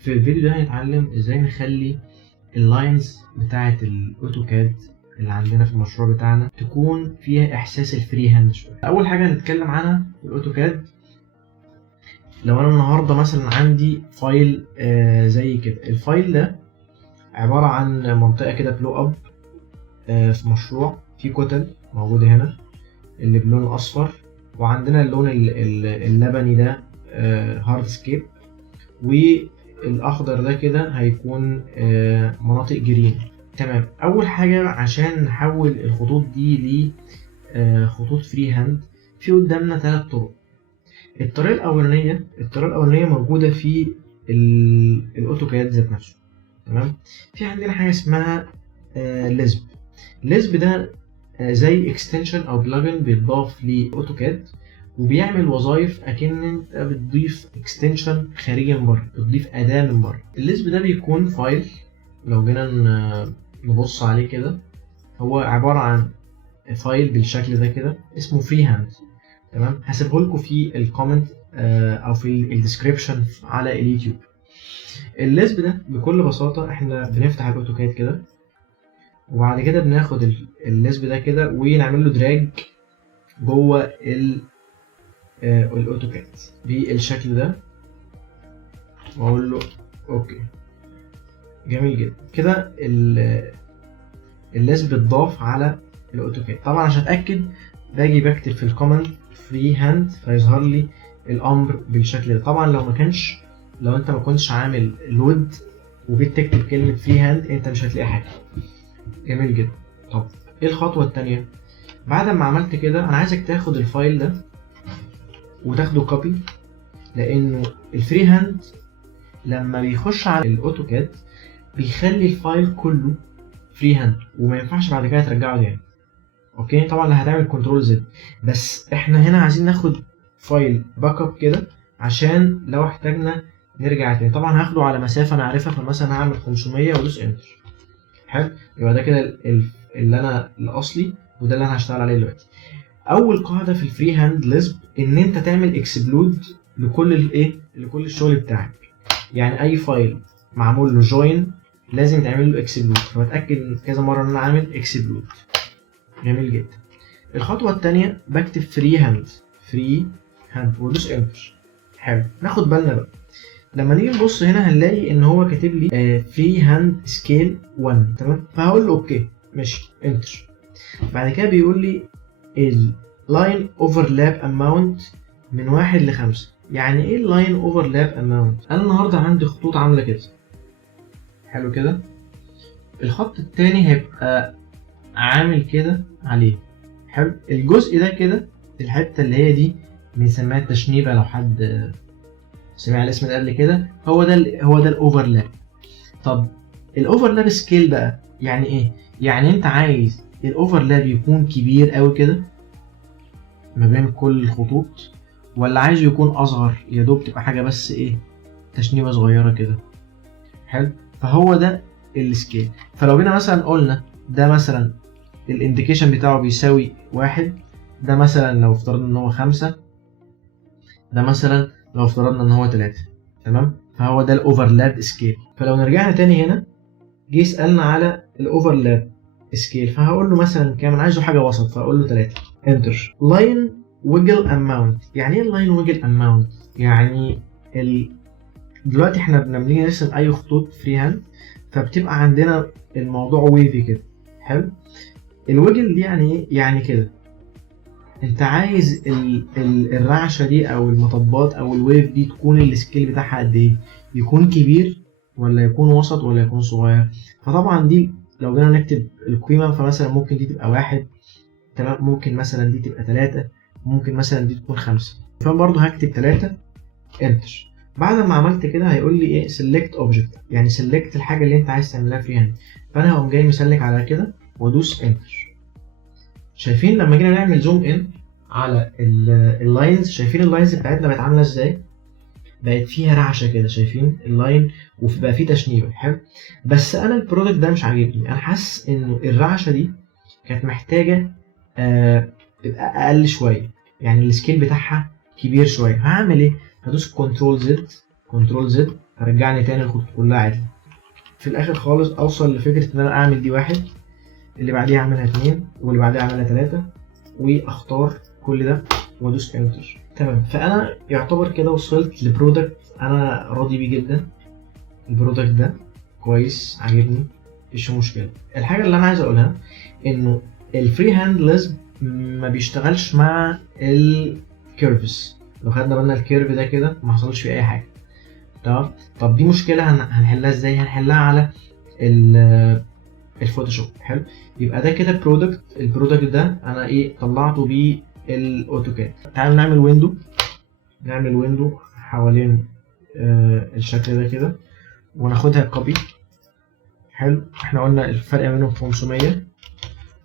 في الفيديو ده هنتعلم ازاي نخلي اللاينز بتاعة الاوتوكاد اللي عندنا في المشروع بتاعنا تكون فيها احساس الفري هاند شوية. اول حاجة هنتكلم عنها في الاوتوكاد، لو انا النهاردة مثلا عندي فايل زي كده، الفايل ده عبارة عن منطقة كده بلو اب في مشروع، في كتل موجودة هنا اللي بلون اصفر، وعندنا اللون اللبني ده هارد سكيب، والاخضر ده كده هيكون مناطق جرين. تمام. اول حاجه عشان نحول الخطوط دي لخطوط فري هاند، في قدامنا 3 طرق. الطريقه الاولانيه موجوده في الاوتوكاد ذات نفسه. تمام. في عندنا حاجه اسمها ليزب ده زي اكستنشن او بلجن بيتضاف لاوتوكاد، وبيعمل وظائف اكن انت بتضيف اكستنشن خارجي من بره، بتضيف اداه من بره. الليزب ده بيكون فايل، لو جينا نبص عليه كده هو عباره عن فايل بالشكل ده كده اسمه فري هاند. تمام. هسيبه لكم في الكومنت او في الديسكريبشن على اليوتيوب. الليزب ده بكل بساطه احنا بنفتح الاوتوكاد كده، وبعد كده بناخد الليزب ده كده ونعمل له دراج جوه الاوتوكاد بالشكل ده، واقول له اوكي. جميل جدا كده الليزب اتضاف على الاوتوكاد. طبعا عشان اتاكد باجي بكتب في الكومنت فري هاند فيظهر لي الامر بالشكل ده. طبعا لو انت ما كنتش عامل لود وجيت تكتب كلمه فري هاند انت مش هتلاقي حاجه. جميل جدا. طب ايه الخطوه الثانيه؟ بعد ما عملت كده انا عايزك تاخد الفايل ده وتاخده كوبي، لانه الفري هاند لما بيخش على الاوتوكاد بيخلي الفايل كله فري هاند وما ينفعش بعد كده ترجعه تاني. اوكي. طبعا هتعمل كنترول زد، بس احنا هنا عايزين ناخد فايل باك اب كده عشان لو احتاجنا نرجع تاني. طبعا هاخده على مسافه انا عارفها، فمثلا هعمل 500 وادوس انتر. حلو. يبقى ده كده الاصلي، وده اللي انا هشتغل عليه دلوقتي. اول قاعده في الفري هاند ليزب ان انت تعمل اكسبلود لكل الشغل بتاعك. يعني اي فايل معمول له جوين لازم تعمل له اكسبلود، فبتاكد كذا مره ان انا عامل اكسبلود. جميل جدا. الخطوه الثانيه بكتب فري هاند وادوس انتر. حلو. ناخد بالنا بقى لما نيجي نبص هنا هنلاقي ان هو كاتب لي فري هاند سكيل 1. تمام. فهقول له اوكي ماشي انتر. بعد كده بيقول لي اللاين اوفرلاب اماونت من 1 ل5. يعني ايه اللاين اوفرلاب اماونت؟ انا النهارده عندي خطوط عامله كده. حلو كده. الخط التاني هيبقى عامل كده عليه. حلو. الجزء ده كده الحته اللي هي دي بنسميها التشنيبه، لو حد سمع الاسم ده قبل كده، هو ده الاوفرلاب. طب الاوفرلاب سكيل بقى يعني ايه؟ يعني انت عايز الاوفرلاب يكون كبير قوي كده ما بين كل الخطوط، ولا عايزه يكون اصغر يا دوب تبقى حاجه بس تشنيبه صغيره كده؟ حلو. فهو ده السكيل. فلو جينا مثلا قلنا ده مثلا الانديكيشن بتاعه بيساوي 1، ده مثلا لو افترضنا ان هو 5، ده مثلا لو افترضنا ان هو 3. تمام. فهو ده الاوفرلاب سكيل. فلو رجعنا تاني هنا جه يسالنا على الاوفرلاب سكيل، فهقول له مثلا كام؟ انا عايزه حاجه وسط، فاقول له 3 انتر. لاين ويجل اماونت. يعني ايه اللاين ويجل اماونت؟ يعني دلوقتي احنا بنيجي نرسم اي خطوط فري هاند فبتبقى عندنا الموضوع ويفي كده. حلو. الويجل دي يعني ايه؟ يعني كده انت عايز الرعشه دي او المطبات او الويف دي تكون السكيل بتاعها قد ايه؟ يكون كبير ولا يكون وسط ولا يكون صغير؟ فطبعا دي لو جينا نكتب القيمه فمثلا ممكن دي تبقى 1. تمام. ممكن مثلا دي تبقى 3، ممكن مثلا دي تكون 5. فبرضه هكتب 3 انتر. بعد ما عملت كده هيقول لي ايه؟ سيلكت اوبجكت، يعني سيلكت الحاجه اللي انت عايز تعملها فري هاند. فانا هقوم جاي مسلك على كده وادوس انتر. شايفين لما جينا نعمل زوم ان على اللاينز، شايفين اللاينز بتاعتنا بقت عامله ازاي؟ بقت فيها رعشه كده. شايفين اللاين وبقى فيه تشنيبه. حلو. بس انا البرودكت ده مش عاجبني، انا حاسس انه الرعشه دي كانت محتاجه تبقى اقل شويه، يعني السكيل بتاعها كبير شويه. هعمل ايه؟ هدوس كنترول زد هرجعني تاني الخطوط كلها عادي. في الاخر خالص اوصل لفكره ان انا اعمل دي 1، اللي بعديها اعملها 2، واللي بعديها اعملها 3، واختار كل ده وادوس انتر. تمام. فانا يعتبر كده وصلت لبرودكت انا راضي بيه جدا. البرودكت ده كويس، عاجبني، مفيش مشكله. الحاجه اللي انا عايز اقولها انه الفري هاند ليزب ما بيشتغلش مع الكيرفز. لو خدنا بالنا الكيرف ده كده ما حصلش فيه اي حاجه. تمام. طب دي مشكله هنحلها ازاي؟ هنحلها على الفوتوشوب. حلو. يبقى ده كده برودكت. البرودكت ده انا ايه طلعته بالاوتوكاد. تعالوا نعمل ويندو. نعمل ويندو حوالين الشكل ده كده وناخدها كوبي. حلو. احنا قلنا الفرق بينهم 500.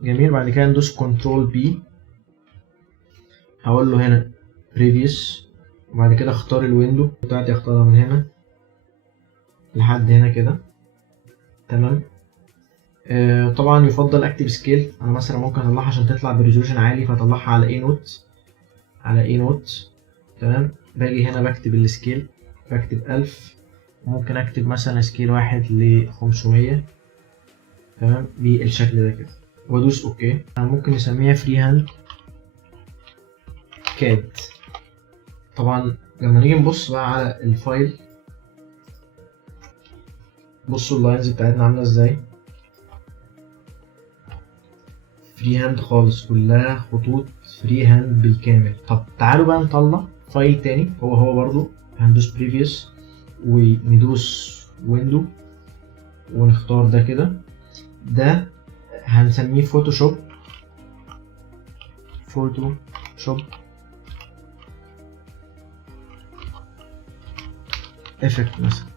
جميل. بعد كده ندوس كنترول بي، هقول له هنا بريفيوس، وبعد كده اختار الويندو بتاعتي، اختارها من هنا لحد هنا كده. تمام. طبعا يفضل اكتب سكيل. انا مثلا ممكن اطلعها عشان تطلع بريزولوشن عالي، فاطلعها على اي نوت، على اي نوت. تمام. باجي هنا بكتب السكيل، بكتب 1000. ممكن اكتب مثلا سكيل 1 ل500. تمام. بالشكل ده كده وادوس اوكي. انا ممكن نسميها فري هاند كاد. طبعا لما نيجي نبص بقى على الفايل، بصوا اللاينز بتاعتنا عامله ازاي. فري هاند خالص، كلها خطوط فري هاند بالكامل. طب تعالوا بقى نطلع فايل تاني هو برضو. هندوس بريفيوس وندوس ويندو ونختار ده كده. ده هنسميه فوتوشوب افكت مثلا.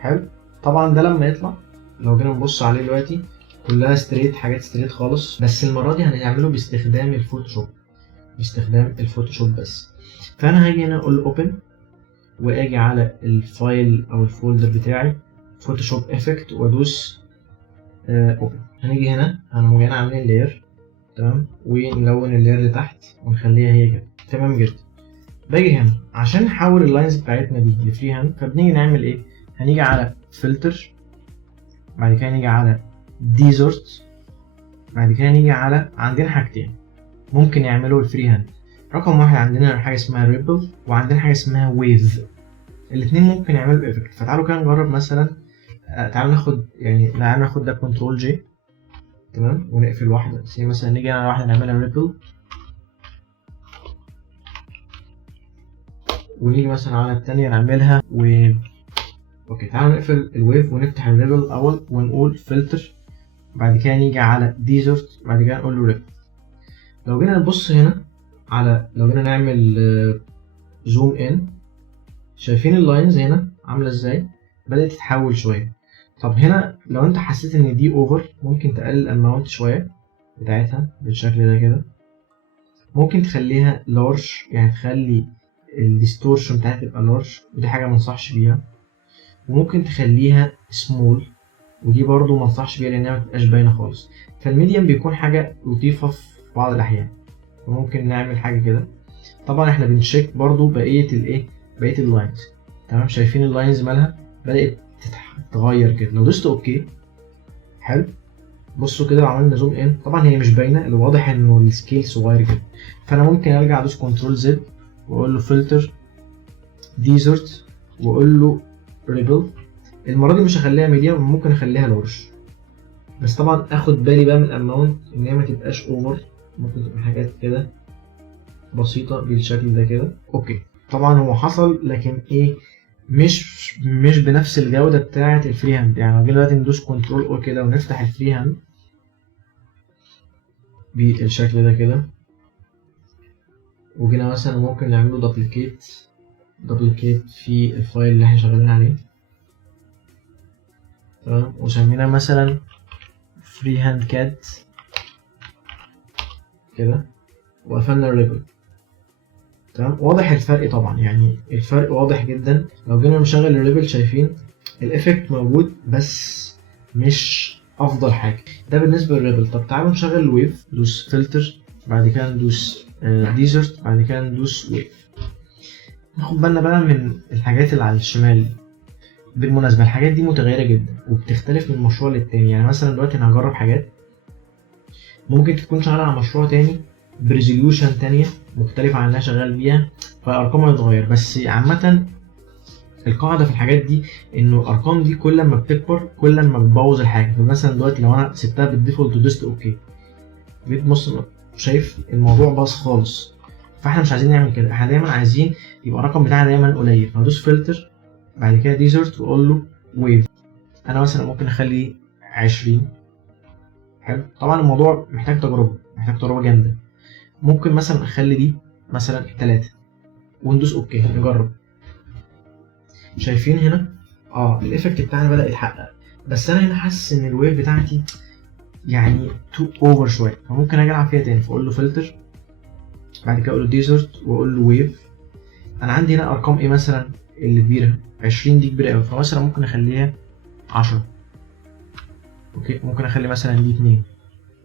حلو. طبعا ده لما يطلع لو جينا نبص عليه دلوقتي كلها ستريت، حاجات ستريت خالص. بس المره دي هنعمله باستخدام الفوتوشوب بس. فانا هاجي هنا اقول اوبن، واجي على الفايل او الفولدر بتاعي فوتوشوب افكت وادوس اوبن. هنيجي هنا هنقوم جايين عاملين لاير. تمام. ونلون اللاير اللي تحت ونخليها هي كده. تمام جدا. باجي هنا عشان نحول اللاينز بتاعتنا دي لفري هاند، فبنيجي نعمل ايه؟ هنيجي على فلتر، بعد كده نيجي على ديزورت، بعد كده نيجي على عندنا حاجتين ممكن يعملوا الفري هاند. رقم 1 عندنا حاجه اسمها ريبل، وعندنا حاجه اسمها ويف. الاثنين ممكن يعملوا افكت. فتعالوا كده نجرب مثلا. تعالوا ناخد ده كنترول جي. تمام. ونقفل واحده. مثلا نيجي على واحده نعملها ريبل، ونيجي مثلا على الثانيه نعملها ويف. اوكي. تعالوا نقفل الويف ونفتح الريبل الاول ونقول فلتر، بعد كده نيجي على ديزورت، بعد كده نقول له ريبل. لو جينا نبص هنا لو جينا نعمل زوم ان، شايفين اللاينز هنا عامله ازاي؟ بدات تتحول شويه. طب هنا لو انت حسيت ان دي اوفر، ممكن تقلل الاماونت شويه بتاعتها بالشكل ده كده. ممكن تخليها لارج، يعني تخلي الديستورشن بتاعتها تبقى لارج، ودي حاجه منصحش بيها. وممكن تخليها سمول، ودي برضو منصحش بيها لانها متبقاش باينه خالص. فالميديم بيكون حاجه لطيفه في بعض الاحيان، وممكن نعمل حاجه كده. طبعا احنا بنشيك برضو بقيه اللاينز. تمام. شايفين اللاينز مالها بدات تتغير كده. لو دوست اوكي، حلو. بصوا كده لو عملنا زوم ان، طبعا هي مش باينه، اللي واضح انه السكيل صغير كده. فانا ممكن ارجع ادوس كنترول زد واقول له فلتر ديزورت واقول له ريبل. المره دي مش هخليها ميديم، ممكن اخليها لارج، بس طبعا اخد بالي بقى من الاماونت ان هي ما تبقاش اوفر. ممكن تبقى حاجات كده بسيطه بالشكل ده كده. اوكي. طبعا هو حصل، لكن ايه، مش بنفس الجوده بتاعه الفري هاند. يعني لو جينا دلوقتي ندوس كنترول او كده ونفتح الفري هاند بالشكل ده كده، وجينا مثلا ممكن نعمله دوبليكيت في الفايل اللي احنا شغالين عليه. تمام. وسميناه مثلا فري هاند كاد كده، وقفلنا الريبل. تمام. واضح الفرق طبعا، يعني الفرق واضح جدا. لو جينا نشغل الريبل شايفين الافكت موجود، بس مش افضل حاجه. ده بالنسبه للريبل. طب تعالوا نشغل الويف. ندوس فلتر، بعد كده ندوس ديزرت، بعد كده ندوس ويف. ناخد بالنا بقى من الحاجات اللي على الشمال. بالمناسبة الحاجات دي متغيرة جدا وبتختلف من مشروع للتاني. يعني مثلا دلوقتي انا هجرب حاجات ممكن تكون شغالة على مشروع تاني بريزوليوشن تانية مختلفة عن اللي انا شغال بيها، فالارقام هتتغير. بس عامة القاعدة في الحاجات دي انه الارقام دي كل ما بتكبر كل ما بتبوظ الحاجة. فمثلا دلوقتي لو انا سبتها بالديفولت ودوست اوكي، جيت بص شايف الموضوع باظ خالص. فاحنا مش عايزين نعمل كده، احنا دايما عايزين يبقى الرقم بتاعنا دايما قليل. فهدوس فلتر بعد كده ديزرت واقول له ويف. انا مثلا ممكن اخلي 20. حلو. طبعا الموضوع محتاج تجربه جامده. ممكن مثلا اخلي دي مثلا 3 وندوس اوكي نجرب. شايفين هنا الايفكت بتاعنا بدأ يتحقق. بس انا هنا حاسس ان الويف بتاعتي يعني تو اوفر شويه، فممكن اجي العب فيها تاني. فاقول له فلتر بعد كده اقول له ديزرت واقول له ويف. انا عندي هنا ارقام ايه مثلا اللي كبيره؟ 20 دي كبيره قوي، فمثلا ممكن اخليها 10. اوكي. ممكن اخلي مثلا دي 2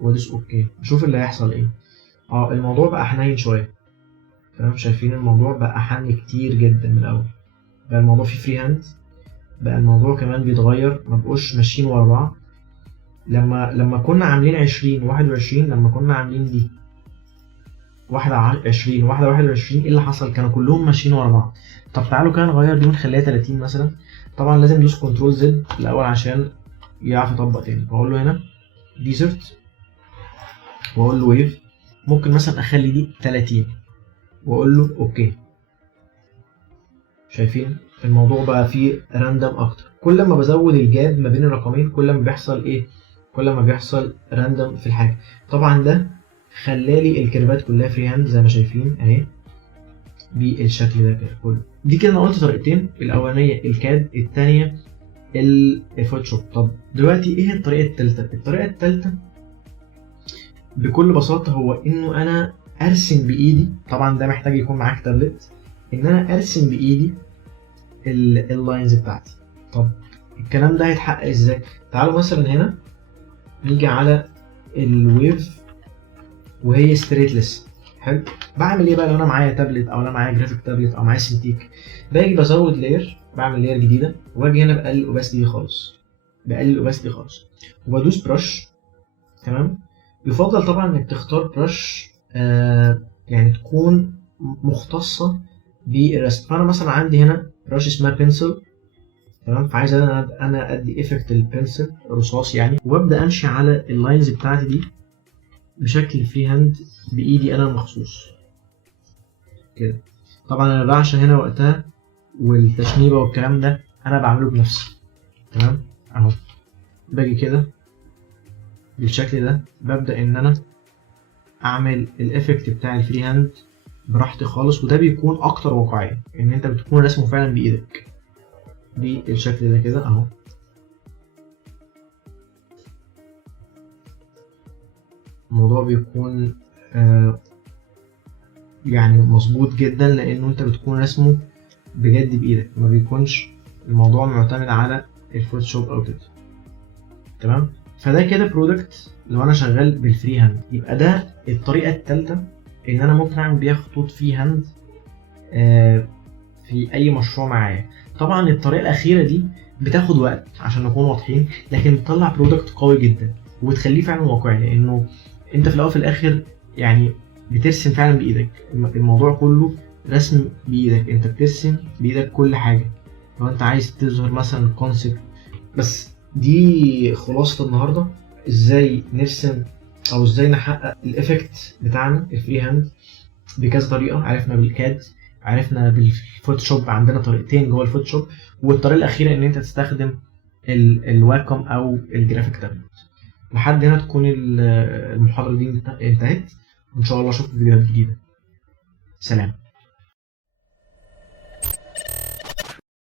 وادوس اوكي اشوف اللي هيحصل ايه. الموضوع بقى حنين شويه. تمام. شايفين الموضوع بقى حن كتير جدا من الاول. بقى الموضوع فيه فري هاند، بقى الموضوع كمان بيتغير، ما بقوش ماشيين ورا بعض. لما كنا عاملين 20 21، لما كنا عاملين دي 21 21 ايه اللي حصل؟ كانوا كلهم ماشيين ورا بعض. طب تعالوا كده نغير دي ونخليها 30 مثلا. طبعا لازم ندوس كنترول زد الاول عشان يعرف يطبق تاني. بقول له هنا ديزرت واقول له ويف. ممكن مثلا اخلي دي 30 واقول له اوكي. شايفين الموضوع بقى فيه راندم اكتر. كل ما بزود الجاب ما بين الرقمين كل ما بيحصل ايه؟ كل ما بيحصل راندم في الحاجه. طبعا ده خلالي الكيرفات كلها فري هاند زي ما شايفين اهي بالشكل ده كده كله. دي كده انا قلت طريقتين، الاولانيه الكاد، الثانيه الفوتوشوب. طب دلوقتي ايه الطريقه الثالثه؟ الطريقه الثالثه بكل بساطه هو انه انا ارسم بايدي. طبعا ده محتاج يكون معاك تابلت، ان انا ارسم بايدي اللاينز بتاعتي. طب الكلام ده هيتحقق ازاي؟ تعالوا مثلا هنا نيجي على الويف وهي ستريتلس. حلو. بعمل ايه بقى لو انا معايا تابلت او انا معايا جرافيك تابلت او معايا سنتيك؟ باجي بزود لاير، بعمل لاير جديده واجي هنا بقلل الاوباسيتي خالص وبدوس برش. تمام. يفضل طبعا انك تختار برش يعني تكون مختصه بالرسم. فانا مثلا عندي هنا برش اسمها بنسل. تمام. فعايز انا ادي ايفكت البنسل رصاص يعني، وابدا امشي على اللاينز بتاعتي دي بشكل فري هاند بايدي انا مخصوص كده. طبعا انا الرعشه هنا وقتها والتشنيبه والكلام ده انا بعمله بنفسي. تمام. اهو باجي كده بالشكل ده، ببدا ان انا اعمل الايفكت بتاع الفري هاند براحتي خالص، وده بيكون اكتر واقعيه ان انت بتكون رسمه فعلا بايدك بالشكل ده كده اهو. الموضوع بيكون يعني مظبوط جدا لانه انت بتكون رسمه بجد بايدك، ما بيكونش الموضوع معتمد على الفوتوشوب او كده. تمام. فده كده برودكت لو انا شغال بالفري هاند. يبقى ده الطريقه الثالثه ان انا ممكن اعمل بيها خطوط فري هاند في اي مشروع معايا. طبعا الطريقه الاخيره دي بتاخد وقت عشان نكون واضحين، لكن بتطلع برودكت قوي جدا وتخليه فعلا واقعي، لانه انت في الاول وفي الاخر يعني بترسم فعلا بايدك. الموضوع كله رسم بايدك، انت بترسم بايدك كل حاجه. لو انت عايز تظهر مثلا كونسبت. بس دي خلاصه النهارده، ازاي نرسم او ازاي نحقق الايفكت بتاعنا الفري هاند بكذا طريقه. عرفنا بالكاد، عرفنا بالفوتوشوب، عندنا طريقتين جوه الفوتوشوب، والطريقه الاخيره ان انت تستخدم الواكوم او الجرافيك تابلت. لحد هنا تكون المحاضره دي انتهت، وان شاء الله اشوفكم في فيديوهات جديده. سلام.